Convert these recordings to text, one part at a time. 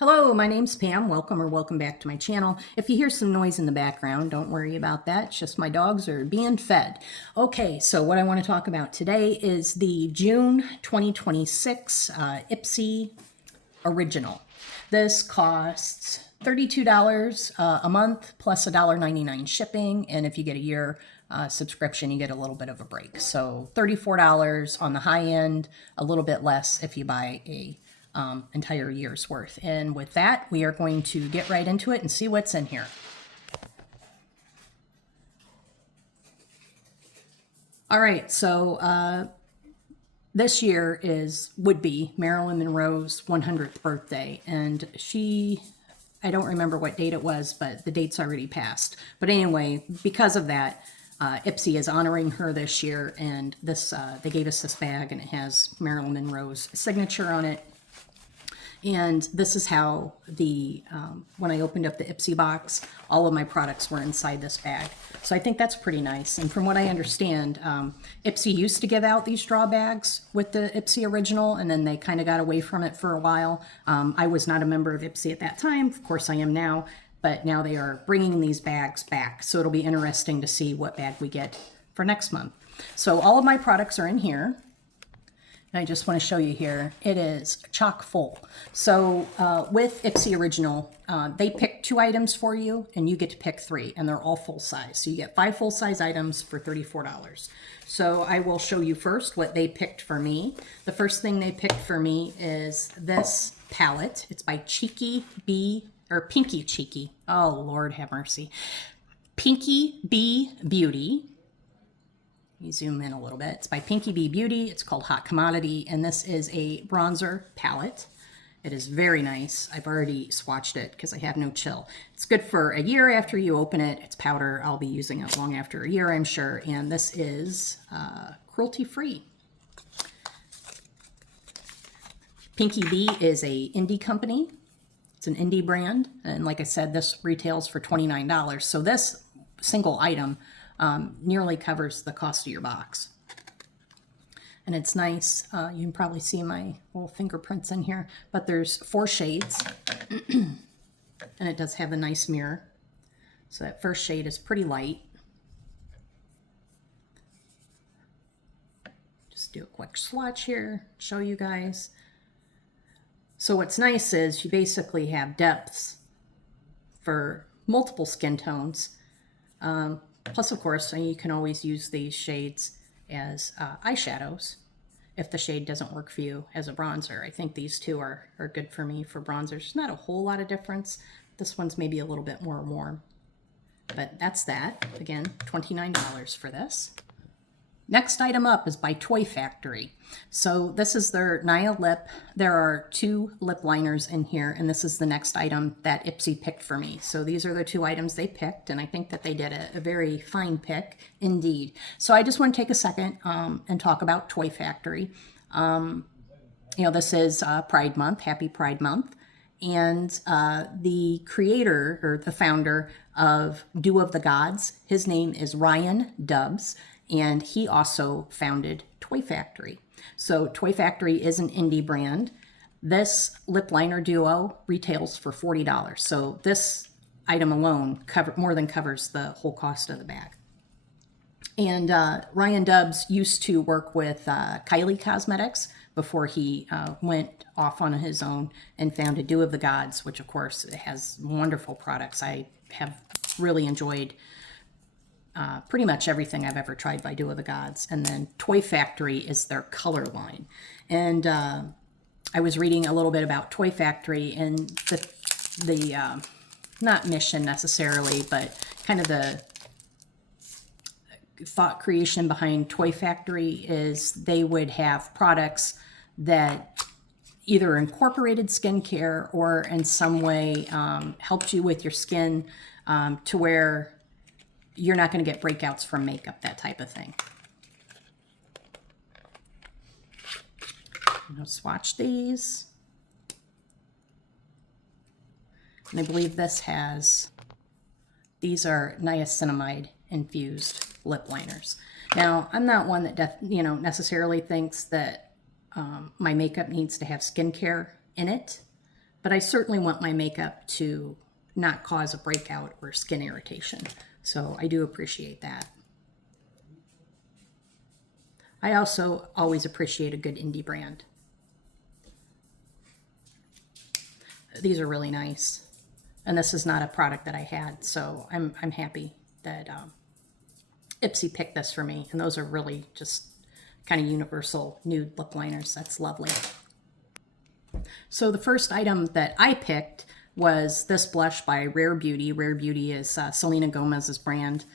Hello, my name's Pam. Welcome back to my channel. If you hear some noise in the background, don't worry about that. It's just my dogs are being fed. Okay, so what I want to talk about today is the June 2026 Ipsy Original. This costs $32 a month plus $1.99 shipping, and if you get a year subscription, you get a little bit of a break. So $34 on the high end, a little bit less if you buy a entire year's worth. And with that, we are going to get right into it and see what's in here. All right, so this year would be Marilyn Monroe's 100th birthday, and I don't remember what date it was, but the date's already passed. But anyway, because of that, Ipsy is honoring her this year, and they gave us this bag, and it has Marilyn Monroe's signature on it. And this is how when I opened up the Ipsy box, all of my products were inside this bag. So I think that's pretty nice. And from what I understand, Ipsy used to give out these straw bags with the Ipsy Original, and then they kind of got away from it for a while. I was not a member of Ipsy at that time. Of course I am now, but now they are bringing these bags back. So it'll be interesting to see what bag we get for next month. So all of my products are in here. And I just want to show you here, it is chock full. So with Ipsy Original, they pick 2 items for you, and you get to pick 3, and they're all full size. So you get 5 full-size items for $34. So I will show you first what they picked for me. The first thing they picked for me is this palette. It's by Pinky Cheeky. Oh, Lord have mercy. Pinky Bee Beauty. Let me zoom in a little bit. It's by Pinky Bee Beauty. It's called Hot Commodity, and this is a bronzer palette. It is very nice. I've already swatched it because I have no chill. It's good for a year after you open it. It's powder. I'll be using it long after a year, I'm sure. And this is cruelty-free. Pinky Bee is a indie company. It's an indie brand. And like I said, this retails for $29. So this single item nearly covers the cost of your box. And it's nice. You can probably see my little fingerprints in here, but there's 4 shades and it does have a nice mirror. So that first shade is pretty light. Just do a quick swatch here, show you guys. So what's nice is you basically have depths for multiple skin tones. Plus, of course, you can always use these shades as eyeshadows if the shade doesn't work for you as a bronzer. I think these 2 are good for me for bronzers. Not a whole lot of difference. This one's maybe a little bit more warm. But that's that. Again, $29 for this. Next item up is by Toy Factory. So this is their Naya Lip. There are 2 lip liners in here, and this is the next item that Ipsy picked for me. So these are the 2 items they picked, and I think that they did a very fine pick indeed. So I just want to take a second and talk about Toy Factory. This is Pride Month, Happy Pride Month. And the creator, or the founder of Dew of the Gods, his name is Ryan Dubs. And he also founded Toy Factory. So Toy Factory is an indie brand. This lip liner duo retails for $40. So this item alone more than covers the whole cost of the bag. And Ryan Dubs used to work with Kylie Cosmetics before he went off on his own and founded Dew of the Gods, which of course has wonderful products. I have really enjoyed pretty much everything I've ever tried by Dew of the Gods. And then Toy Factory is their color line. And I was reading a little bit about Toy Factory, and the not mission necessarily, but kind of the thought creation behind Toy Factory is they would have products that either incorporated skincare or in some way helped you with your skin to where you're not going to get breakouts from makeup, that type of thing. I'll swatch these. And I believe these are niacinamide infused lip liners. Now, I'm not one that necessarily thinks that my makeup needs to have skincare in it. but I certainly want my makeup to not cause a breakout or skin irritation. So I do appreciate that. I also always appreciate a good indie brand. These are really nice. And this is not a product that I had, so I'm happy that Ipsy picked this for me. And those are really just kind of universal nude lip liners. That's lovely. So the first item that I picked was this blush by Rare Beauty. Rare Beauty is Selena Gomez's brand.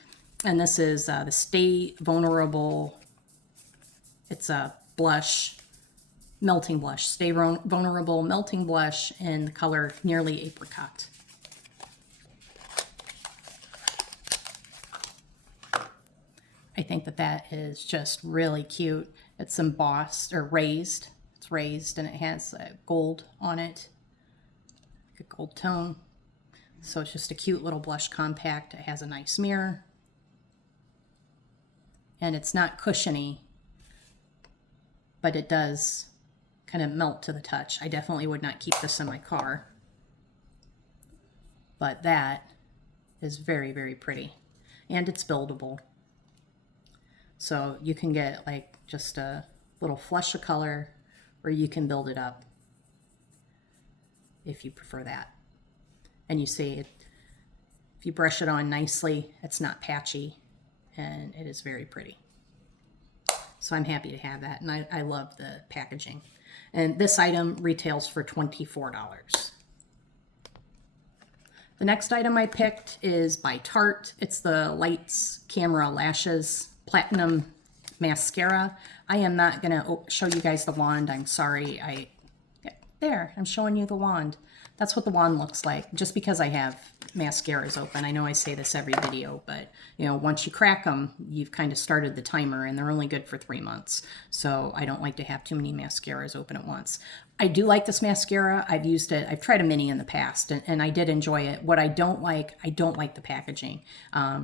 And this is the Stay Vulnerable. It's a blush, melting blush. Stay Vulnerable melting blush in the color Nearly Apricot. I think that that is just really cute. It's embossed or raised. It's raised and it has gold on it, a gold tone. So it's just a cute little blush compact. It has a nice mirror. And it's not cushiony, but it does kind of melt to the touch. I definitely would not keep this in my car. But that is very, very pretty. And it's buildable. So you can get like just a little flush of color, or you can build it up if you prefer that. And you see, if you brush it on nicely, it's not patchy, and it is very pretty. So I'm happy to have that, and I love the packaging. And this item retails for $24. The next item I picked is by Tarte. It's the Lights Camera Lashes Platinum Mascara. I am not going to show you guys the wand. I'm sorry. There, I'm showing you the wand. That's what the wand looks like, just because I have mascaras open. I know I say this every video, but you know, once you crack them, you've kind of started the timer, and they're only good for 3 months. So I don't like to have too many mascaras open at once. I do like this mascara. I've used it. I've tried a mini in the past, and I did enjoy it. What I don't like the packaging. I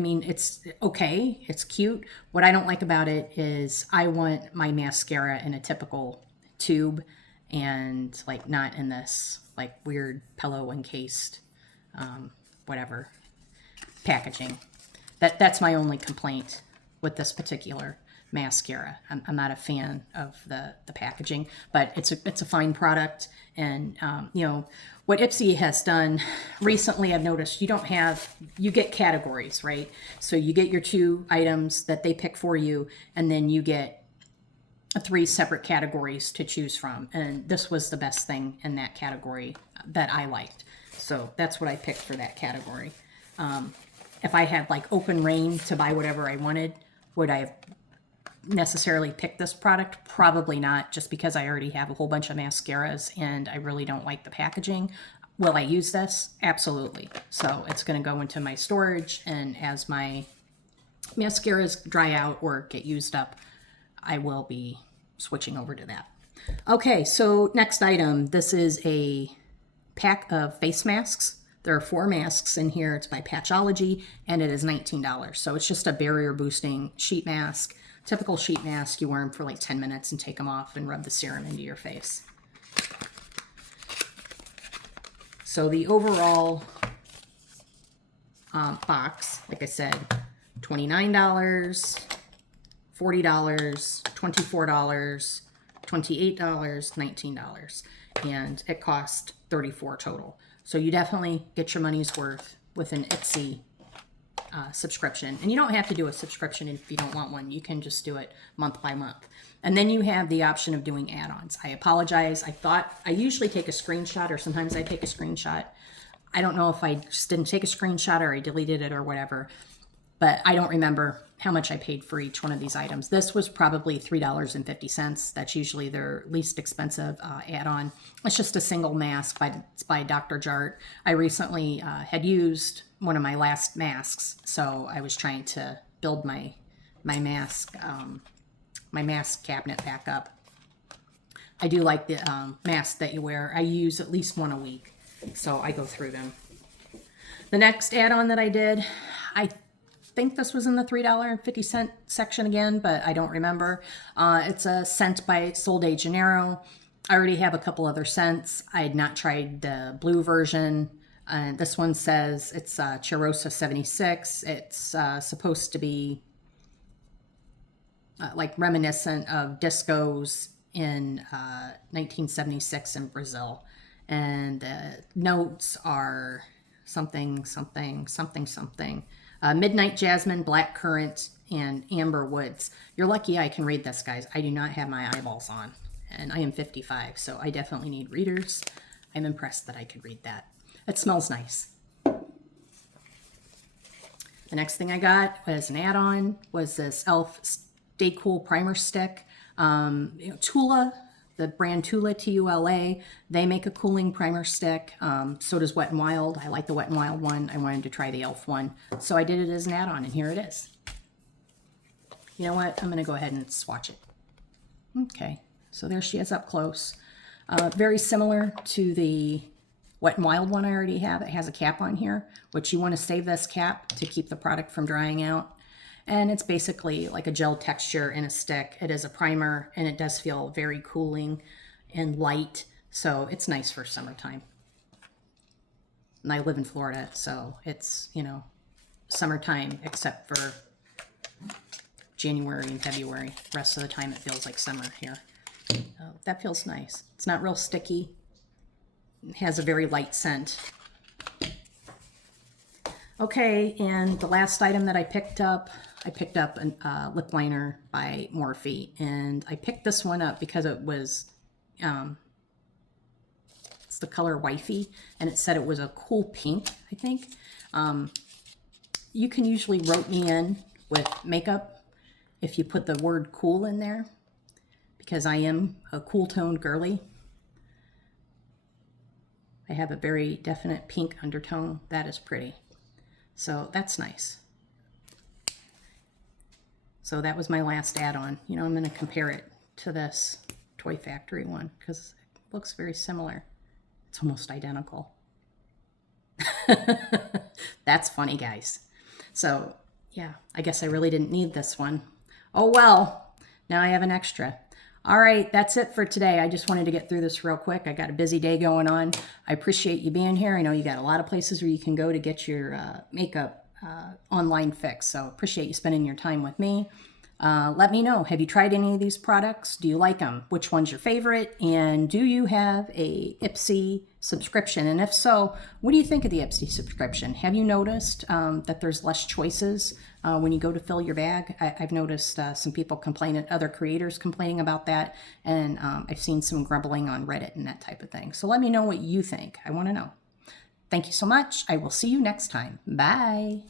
mean, it's okay. It's cute. What I don't like about it is I want my mascara in a typical tube, and like not in this like weird pillow encased whatever packaging. That's my only complaint with this particular mascara. I'm not a fan of the packaging, but it's a fine product. And you know what Ipsy has done recently, I've noticed you get categories, right? So you get your 2 items that they pick for you, and then you get 3 separate categories to choose from. And this was the best thing in that category that I liked. So that's what I picked for that category. If I had like open reign to buy whatever I wanted, would I have necessarily picked this product? Probably not, just because I already have a whole bunch of mascaras and I really don't like the packaging. Will I use this? Absolutely. So it's going to go into my storage, and as my mascaras dry out or get used up, I will be switching over to that. Okay, so next item. This is a pack of face masks. There are 4 masks in here. It's by Patchology, and it is $19. So it's just a barrier boosting sheet mask. Typical sheet mask. You wear them for like 10 minutes and take them off and rub the serum into your face. So the overall box, like I said, $29, $40, $24, $28, $19, and it cost $34 total. So you definitely get your money's worth with an Ipsy subscription. And you don't have to do a subscription if you don't want one. You can just do it month by month. And then you have the option of doing add-ons. I apologize. I usually take a screenshot, or sometimes I take a screenshot. I don't know if I just didn't take a screenshot or I deleted it or whatever, but I don't remember how much I paid for each one of these items. This was probably $3.50. That's usually their least expensive add-on. It's just a single mask by Dr. Jart. I recently had used one of my last masks, so I was trying to build my mask cabinet back up. I do like the masks that you wear. I use at least one a week, so I go through them. The next add-on that I did, I think this was in the $3.50 section again, but I don't remember. It's a scent by Sol de Janeiro. I already have a couple other scents. I had not tried the blue version. This one says it's Chirosa 76. It's supposed to be like reminiscent of discos in 1976 in Brazil. And the notes are something, something, something, something. Midnight jasmine, black currant, and amber woods. You're lucky I can read this, guys. I do not have my eyeballs on. And I am 55, so I definitely need readers. I'm impressed that I could read that. It smells nice. The next thing I got as an add-on was this e.l.f. Stay Cool Primer Stick. Tula, the brand Tula, T-U-L-A, they make a cooling primer stick. So does Wet n Wild. I like the Wet n Wild one. I wanted to try the e.l.f. one. So I did it as an add-on, and here it is. You know what? I'm going to go ahead and swatch it. Okay, so there she is up close. Very similar to the Wet n Wild one I already have. It has a cap on here, which you want to save this cap to keep the product from drying out. And it's basically like a gel texture in a stick. It is a primer, and it does feel very cooling and light. So it's nice for summertime. And I live in Florida, so it's, you know, summertime except for January and February. The rest of the time it feels like summer here. That feels nice. It's not real sticky. It has a very light scent. Okay, and the last item that I picked up a lip liner by Morphe, and I picked this one up because it was, it's the color Wifey, and it said it was a cool pink, I think. You can usually rope me in with makeup if you put the word cool in there, because I am a cool-toned girly. I have a very definite pink undertone. That is pretty. So that's nice. So that was my last add-on. You know, I'm going to compare it to this Toy Factory one because it looks very similar. It's almost identical. That's funny, guys. So yeah, I guess I really didn't need this one. Oh well, now I have an extra. All right, that's it for today. I just wanted to get through this real quick. I got a busy day going on. I appreciate you being here. I know you got a lot of places where you can go to get your makeup online fix. So appreciate you spending your time with me. Let me know, have you tried any of these products? Do you like them? Which one's your favorite? And do you have a Ipsy subscription? And if so, what do you think of the Ipsy subscription? Have you noticed that there's less choices when you go to fill your bag? I've noticed some people complaining, other creators complaining about that. And I've seen some grumbling on Reddit and that type of thing. So let me know what you think. I want to know. Thank you so much. I will see you next time. Bye.